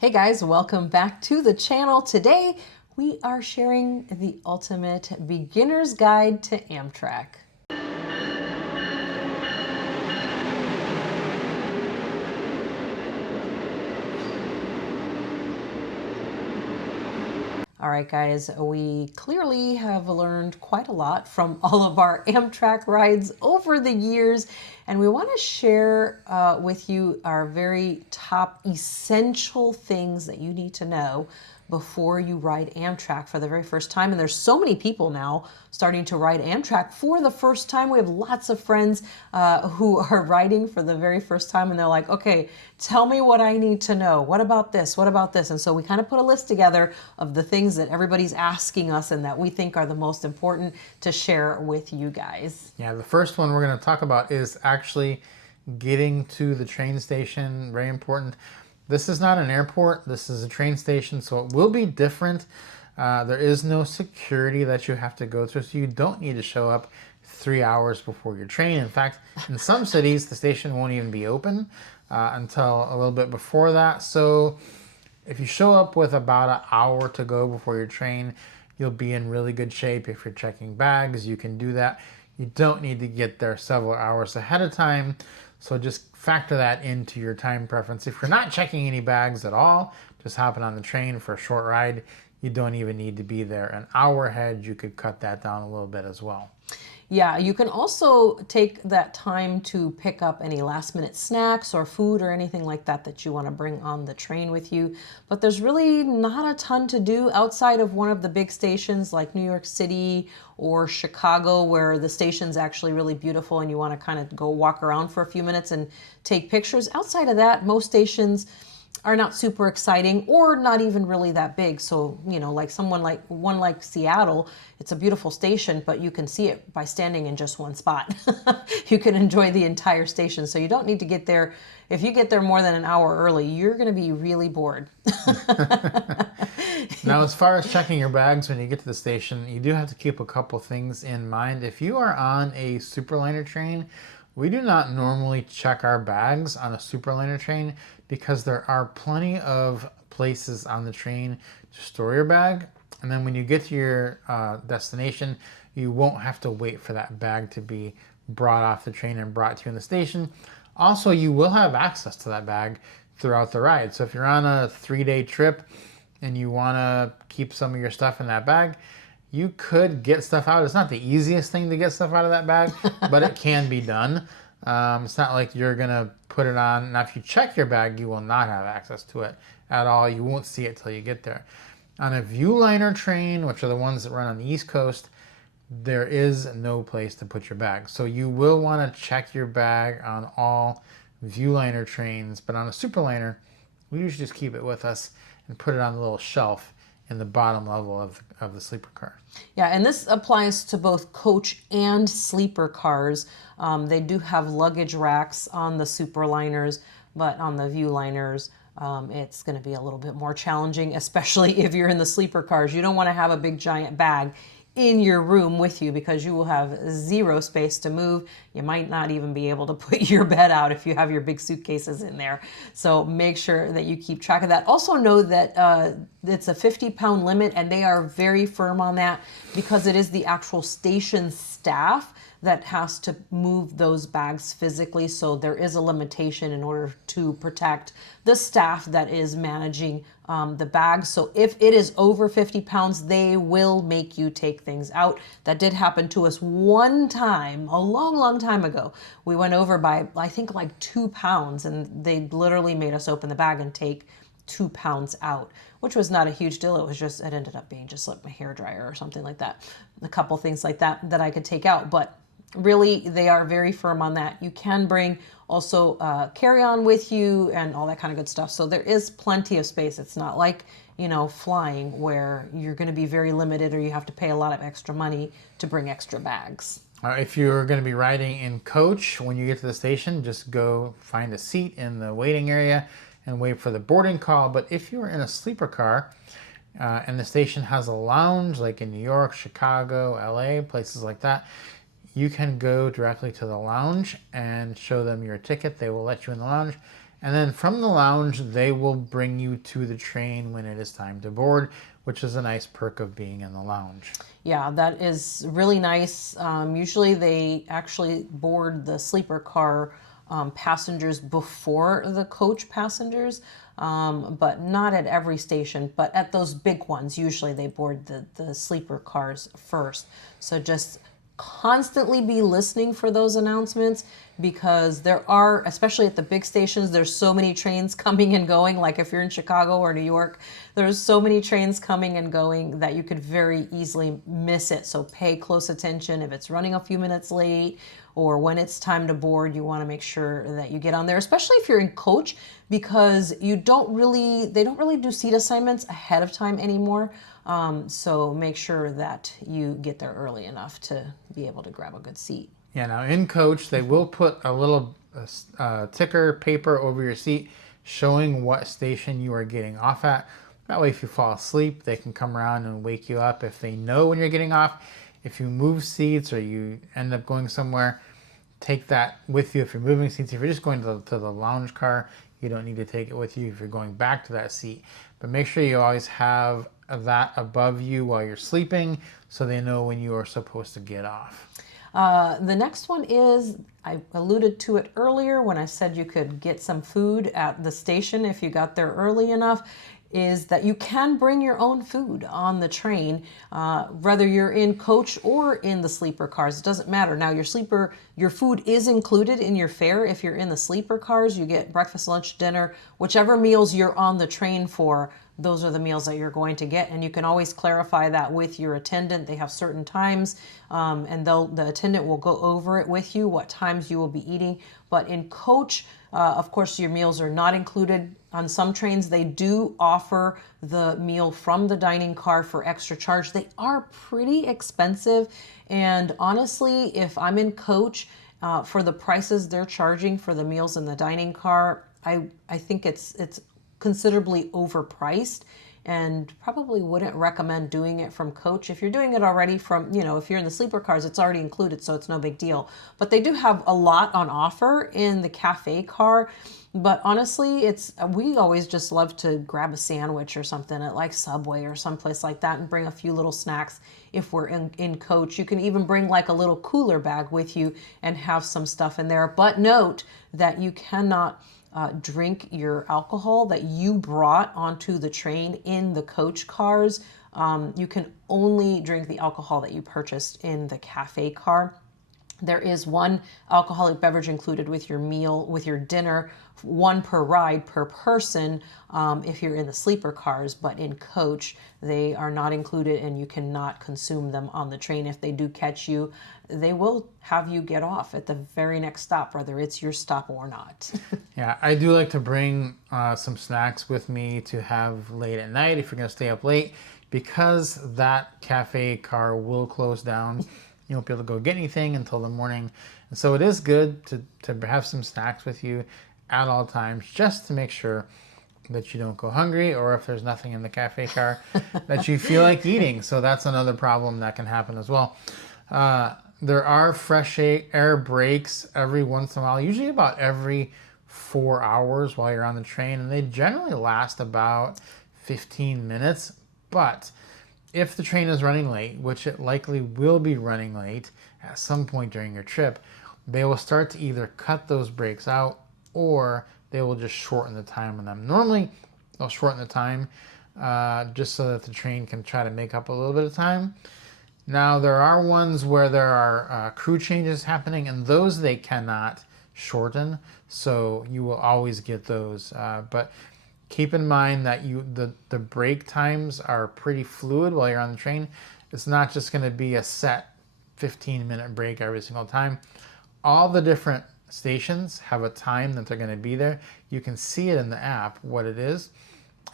Hey guys, welcome back to the channel. Today we are sharing the ultimate beginner's guide to Amtrak. All right, guys, we clearly have learned quite a lot from all of our Amtrak rides over the years, and we want to share with you our very top essential things that you need to know before you ride Amtrak for the very first time. And there's so many people now starting to ride Amtrak for the first time. We have lots of friends who are riding for the very first time, and they're like, okay, tell me what I need to know. What about this? What about this? And so we kind of put a list together of the things that everybody's asking us and that we think are the most important to share with you guys. Yeah, the first one we're going to talk about is actually getting to the train station. Very important. This is not an airport. This is a train station, so it will be different. There is no security that you have to go through, so you don't need to show up 3 hours before your train. In fact, in some cities, the station won't even be open until a little bit before that. So if you show up with about an hour to go before your train, you'll be in really good shape. If you're checking bags, you can do that. You don't need to get there several hours ahead of time. So just factor that into your time preference. If you're not checking any bags at all, just hopping on the train for a short ride, you don't even need to be there an hour ahead. You could cut that down a little bit as well. Yeah, you can also take that time to pick up any last minute snacks or food or anything like that that you want to bring on the train with you. But there's really not a ton to do outside of one of the big stations like New York City or Chicago, where the station's actually really beautiful and you want to kind of go walk around for a few minutes and take pictures. Outside of that, most stations are not super exciting or not even really that big. So, you know, like one like Seattle, it's a beautiful station, but you can see it by standing in just one spot. You can enjoy the entire station. So you don't need to get there. If you get there more than an hour early, you're going to be really bored. Now, as far as checking your bags when you get to the station, you do have to keep a couple things in mind. If you are on a Superliner train, we do not normally check our bags on a Superliner train because there are plenty of places on the train to store your bag. And then when you get to your destination, you won't have to wait for that bag to be brought off the train and brought to you in the station. Also, you will have access to that bag throughout the ride. So if you're on a 3-day trip and you want to keep some of your stuff in that bag, you could get stuff out. It's not the easiest thing to get stuff out of that bag, but it can be done. It's not like you're going to put it on. Now, if you check your bag, you will not have access to it at all. You won't see it till you get there. On a Viewliner train, which are the ones that run on the East Coast, there is no place to put your bag. So you will want to check your bag on all Viewliner trains. But on a Superliner, we usually just keep it with us and put it on the little shelf in the bottom level of the sleeper car. Yeah, and this applies to both coach and sleeper cars. They do have luggage racks on the Superliners, but on the Viewliners, it's going to be a little bit more challenging, especially if you're in the sleeper cars. You don't want to have a big giant bag in your room with you because you will have zero space to move. You might not even be able to put your bed out if you have your big suitcases in there. So make sure that you keep track of that. Also know that it's a 50-pound limit, and they are very firm on that because it is the actual station staff that has to move those bags physically. So there is a limitation in order to protect the staff that is managing the bags. So if it is over 50 pounds, they will make you take things out. That did happen to us one time, a long, long time ago. We went over by, I think, like 2 pounds, and they literally made us open the bag and take 2 pounds out, which was not a huge deal. It ended up being just like my hair dryer or something like that. A couple things like that that I could take out, but really, they are very firm on that. You can bring also carry-on with you and all that kind of good stuff. So there is plenty of space. It's not like, you know, flying where you're going to be very limited or you have to pay a lot of extra money to bring extra bags. If you're going to be riding in coach, when you get to the station, just go find a seat in the waiting area and wait for the boarding call. But if you're in a sleeper car and the station has a lounge, like in New York, Chicago, LA, places like that, you can go directly to the lounge and show them your ticket. They will let you in the lounge And then from the lounge, they will bring you to the train when it is time to board, which is a nice perk of being in the lounge. Yeah, that is really nice. Usually they actually board the sleeper car passengers before the coach passengers, but not at every station. But at those big ones, usually they board the sleeper cars first. So just constantly be listening for those announcements, because there are, especially at the big stations, there's so many trains coming and going. Like if you're in Chicago or New York, there's so many trains coming and going that you could very easily miss it. So pay close attention if it's running a few minutes late, or when it's time to board, you want to make sure that you get on there, especially if you're in coach, because they don't really do seat assignments ahead of time anymore. So make sure that you get there early enough to be able to grab a good seat. Yeah, now in coach, they will put a little ticker paper over your seat showing what station you are getting off at. That way, if you fall asleep, they can come around and wake you up if they know when you're getting off. If you move seats or you end up going somewhere, take that with you if you're moving seats. If you're just going to the lounge car, you don't need to take it with you if you're going back to that seat. But make sure you always have that above you while you're sleeping so they know when you are supposed to get off. The next one is, I alluded to it earlier when I said you could get some food at the station if you got there early enough, is that you can bring your own food on the train, whether you're in coach or in the sleeper cars. It doesn't matter. Now, your food is included in your fare. If you're in the sleeper cars, you get breakfast, lunch, dinner, whichever meals you're on the train for. Those are the meals that you're going to get, and you can always clarify that with your attendant. They have certain times, and the attendant will go over it with you, what times you will be eating. But in coach, of course, your meals are not included. On some trains, they do offer the meal from the dining car for extra charge. They are pretty expensive, and honestly, if I'm in coach, for the prices they're charging for the meals in the dining car, I think it's considerably overpriced, and probably wouldn't recommend doing it from coach. If you're doing it already from, if you're in the sleeper cars, it's already included, so it's no big deal. But they do have a lot on offer in the cafe car. But honestly, we always just love to grab a sandwich or something at like Subway or someplace like that and bring a few little snacks if we're in coach. You can even bring like a little cooler bag with you and have some stuff in there. But note that you cannot drink your alcohol that you brought onto the train in the coach cars. You can only drink the alcohol that you purchased in the cafe car. There is one alcoholic beverage included with your meal, with your dinner, one per ride per person if you're in the sleeper cars, but in coach, they are not included and you cannot consume them on the train. If they do catch you, they will have you get off at the very next stop, whether it's your stop or not. Yeah, I do like to bring some snacks with me to have late at night if you're going to stay up late, because that cafe car will close down. You won't be able to go get anything until the morning. And so it is good to have some snacks with you at all times, just to make sure that you don't go hungry, or if there's nothing in the cafe car that you feel like eating. So that's another problem that can happen as well. There are fresh air breaks every once in a while, usually about every 4 hours while you're on the train, and they generally last about 15 minutes. But if the train is running late, which it likely will be running late at some point during your trip, they will start to either cut those breaks out or they will just shorten the time on them. Normally, they'll shorten the time just so that the train can try to make up a little bit of time. Now, there are ones where there are crew changes happening, and those they cannot shorten, so you will always get those. But keep in mind that the break times are pretty fluid while you're on the train. It's not just going to be a set 15-minute break every single time. All the different stations have a time that they're going to be there. You can see it in the app what it is,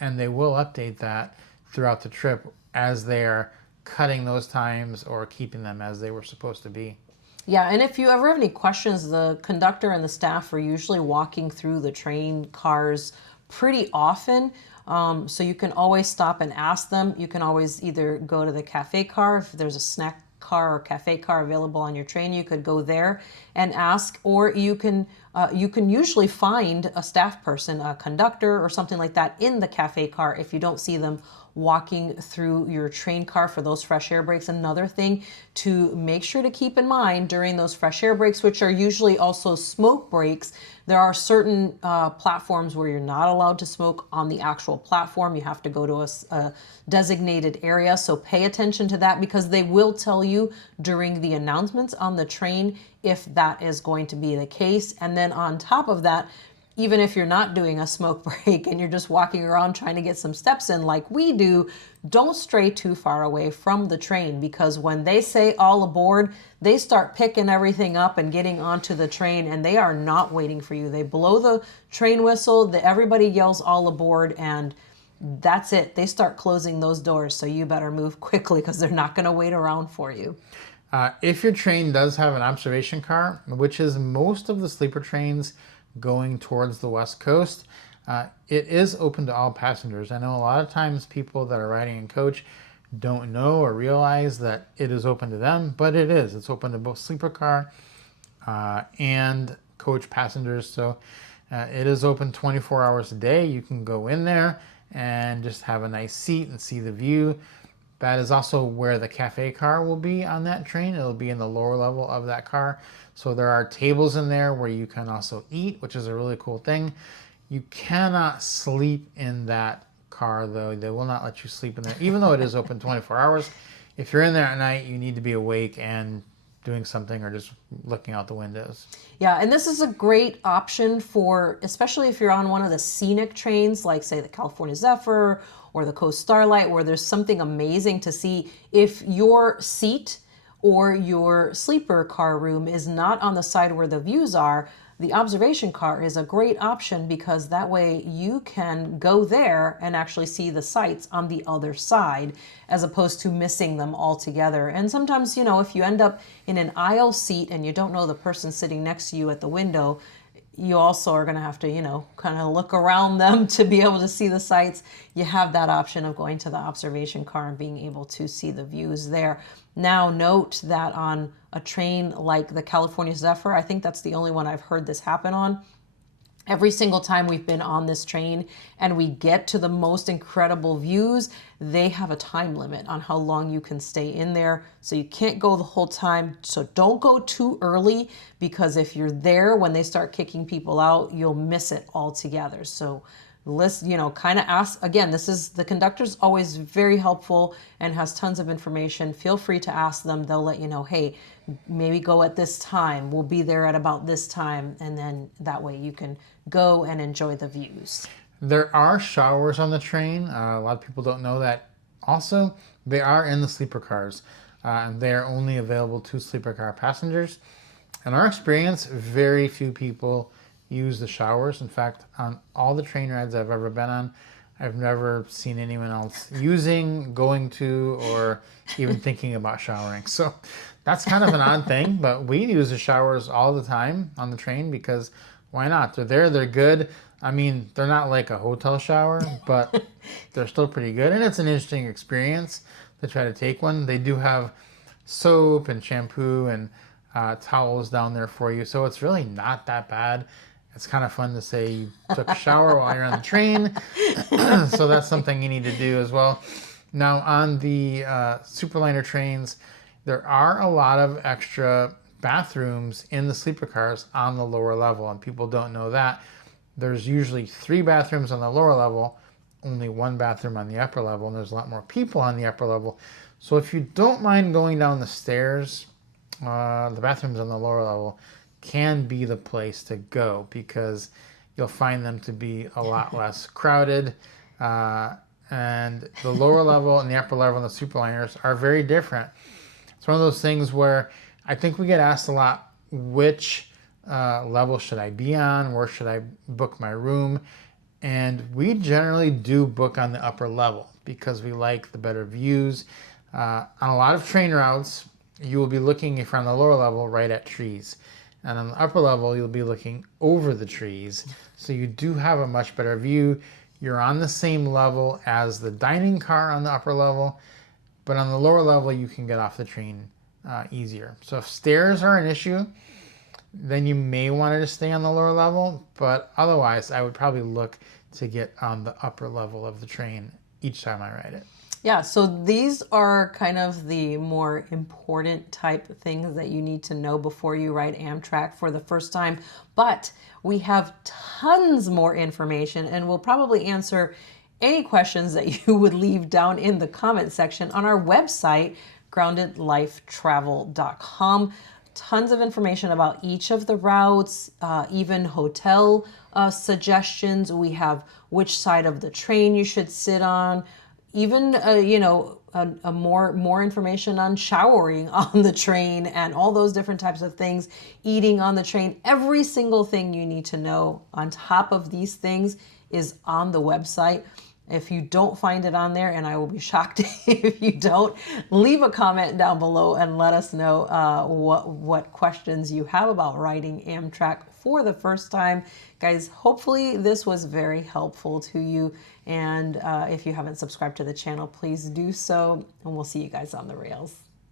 and they will update that throughout the trip as they are cutting those times or keeping them as they were supposed to be. Yeah, and if you ever have any questions, the conductor and the staff are usually walking through the train cars pretty often, so you can always stop and ask them. You can always either go to the cafe car, if there's a snack car or cafe car available on your train, you could go there and ask, or you can you can usually find a staff person, a conductor or something like that in the cafe car if you don't see them walking through your train car for those fresh air breaks. Another thing to make sure to keep in mind during those fresh air breaks, which are usually also smoke breaks, there are certain platforms where you're not allowed to smoke on the actual platform. You have to go to a designated area. So pay attention to that, because they will tell you during the announcements on the train if that is going to be the case. And then on top of that, even if you're not doing a smoke break and you're just walking around trying to get some steps in like we do, don't stray too far away from the train, because when they say all aboard, they start picking everything up and getting onto the train, and they are not waiting for you. They blow the train whistle, everybody yells all aboard, and that's it. They start closing those doors, so you better move quickly because they're not going to wait around for you. If your train does have an observation car, which is most of the sleeper trains going towards the West Coast, it is open to all passengers. I know a lot of times people that are riding in coach don't know or realize that it is open to them, but it is. It's open to both sleeper car and coach passengers. So it is open 24 hours a day. You can go in there and just have a nice seat and see the view. That is also where the cafe car will be on that train. It'll be in the lower level of that car. So there are tables in there where you can also eat, which is a really cool thing. You cannot sleep in that car, though. They will not let you sleep in there, even though it is open 24 hours. If you're in there at night, you need to be awake and doing something or just looking out the windows. Yeah, and this is a great option for, especially if you're on one of the scenic trains, like say the California Zephyr or the Coast Starlight, where there's something amazing to see. If your seat or your sleeper car room is not on the side where the views are, the observation car is a great option, because that way you can go there and actually see the sights on the other side, as opposed to missing them altogether. And sometimes, if you end up in an aisle seat and you don't know the person sitting next to you at the window, you also are going to have to, kind of look around them to be able to see the sights. You have that option of going to the observation car and being able to see the views there. Now, note that on a train like the California Zephyr, I think that's the only one I've heard this happen on. Every single time we've been on this train and we get to the most incredible views, they have a time limit on how long you can stay in there. So you can't go the whole time. So don't go too early, because if you're there when they start kicking people out, you'll miss it altogether. So list, kind of ask. Again, the conductor's always very helpful and has tons of information. Feel free to ask them. They'll let you know, hey, maybe go at this time. We'll be there at about this time. And then that way you can go and enjoy the views. There are showers on the train. A lot of people don't know that. Also, they are in the sleeper cars, and they are only available to sleeper car passengers. In our experience, very few people use the showers. In fact, on all the train rides I've ever been on, I've never seen anyone else using, going to, or even thinking about showering. So that's kind of an odd thing, but we use the showers all the time on the train, because why not? They're there, they're good. I mean, they're not like a hotel shower, but they're still pretty good. And it's an interesting experience to try to take one. They do have soap and shampoo and towels down there for you. So it's really not that bad. It's kind of fun to say you took a shower while you're on the train. So that's something you need to do as well. Now, on the Superliner trains, there are a lot of extra bathrooms in the sleeper cars on the lower level, and people don't know that. There's usually 3 bathrooms on the lower level, only 1 bathroom on the upper level, and there's a lot more people on the upper level. So if you don't mind going down the stairs, the bathrooms on the lower level can be the place to go, because you'll find them to be a lot less crowded. And the lower level and the upper level and the Superliners are very different. It's one of those things where I think we get asked a lot, which level should I be on? Where should I book my room? And we generally do book on the upper level because we like the better views. On a lot of train routes, you will be looking, if you're on the lower level, right at trees. And on the upper level, you'll be looking over the trees. So you do have a much better view. You're on the same level as the dining car on the upper level, but on the lower level, you can get off the train easier. So if stairs are an issue, then you may want to just stay on the lower level. But otherwise, I would probably look to get on the upper level of the train each time I ride it. Yeah, so these are kind of the more important type things that you need to know before you ride Amtrak for the first time. But we have tons more information, and we'll probably answer any questions that you would leave down in the comment section on our website, groundedlifetravel.com. Tons of information about each of the routes, even hotel suggestions. We have which side of the train you should sit on, even more information on showering on the train and all those different types of things, eating on the train. Every single thing you need to know on top of these things is on the website. If you don't find it on there, and I will be shocked if you don't, leave a comment down below and let us know what questions you have about riding Amtrak for the first time. Guys, hopefully this was very helpful to you. And if you haven't subscribed to the channel, please do so. And we'll see you guys on the rails.